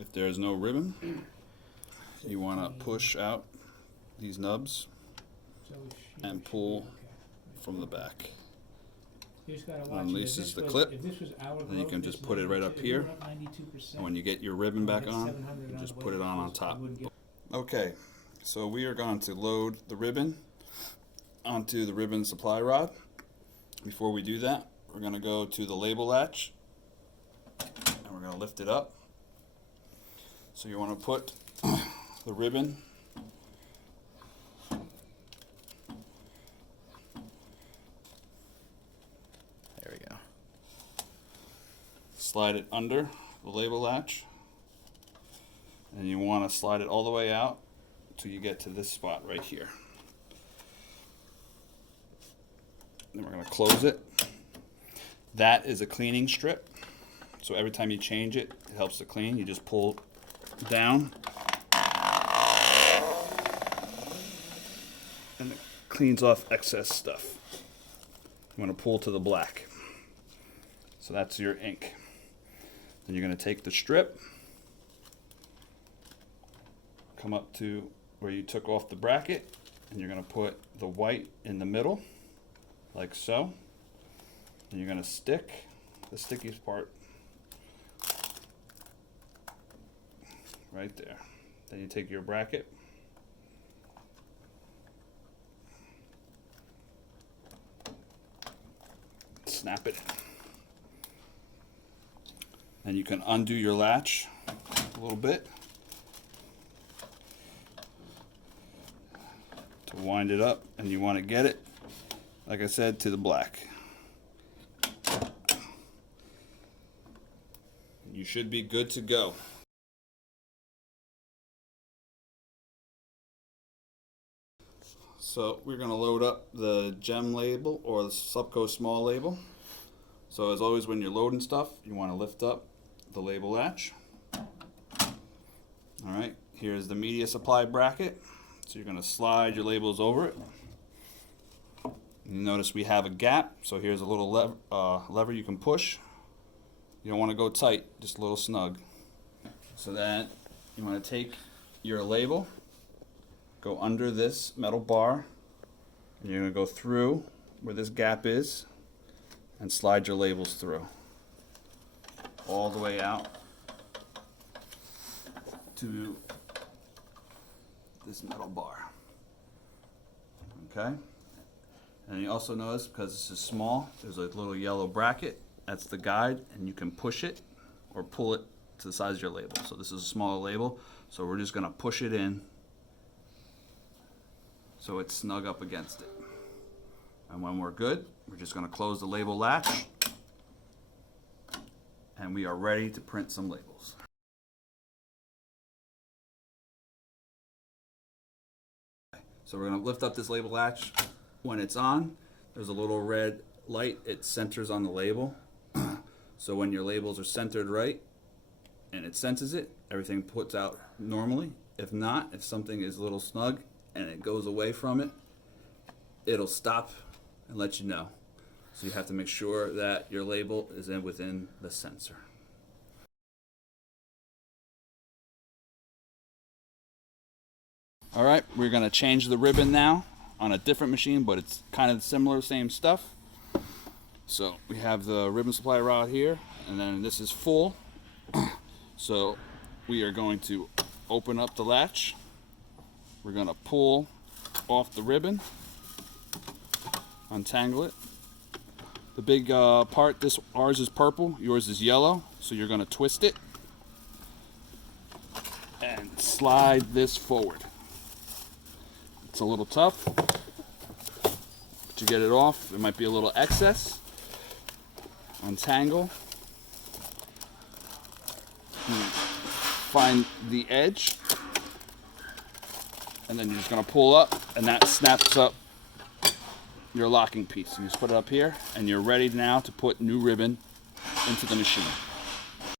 If there is no ribbon, you want to push out these nubs and pull from the back. Releases the clip, then you can just put it right up here, and when you get your ribbon back on, you just put it on top. Okay, so we are going to load the ribbon onto the ribbon supply rod. Before we do that, we're going to go to the label latch, and we're going to lift it up. So you want to put the ribbon slide it under the label latch, and you want to slide it all the way out till you get to this spot right here. Then we're going to close it. That is a cleaning strip, so every time you change it, it helps to clean. You just pull down and it cleans off excess stuff. You want to pull to the black. So that's your ink. Then you're going to take the strip, come up to where you took off the bracket, and you're going to put the white in the middle, like so. And you're going to stick the stickiest part right there. Then you take your bracket, snap it in. And you can undo your latch a little bit to wind it up, and you want to get it, like I said, to the black. You should be good to go. So we're going to load up the gem label or the Supco small label. So as always, when you're loading stuff, you want to lift up the label latch. Alright, here's the media supply bracket. So you're going to slide your labels over it. You notice we have a gap, so here's a little lever you can push. You don't want to go tight, just a little snug. So then you want to take your label, go under this metal bar, and you're going to go through where this gap is and slide your labels through all the way out to this metal bar. Okay? And you also notice, because this is small, there's a little yellow bracket. That's the guide, and you can push it or pull it to the size of your label. So this is a smaller label, so we're just going to push it in so it's snug up against it. And when we're good, we're just going to close the label latch, and we are ready to print some labels. So we're going to lift up this label latch. When it's on, there's a little red light. It centers on the label. So when your labels are centered right and it senses it, everything puts out normally. If not, if something is a little snug and it goes away from it, it'll stop and let you know. So you have to make sure that your label is within the sensor. All right, we're going to change the ribbon now on a different machine, but it's kind of similar, same stuff. So we have the ribbon supply rod here, and then this is full. So we are going to open up the latch. We're going to pull off the ribbon, untangle it. The big part, ours is purple, yours is yellow, so you're going to twist it and slide this forward. It's a little tough, but you get it off. There might be a little excess. Untangle. Find the edge, and then you're just going to pull up, and that snaps up your locking piece. You just put it up here, and you're ready now to put new ribbon into the machine.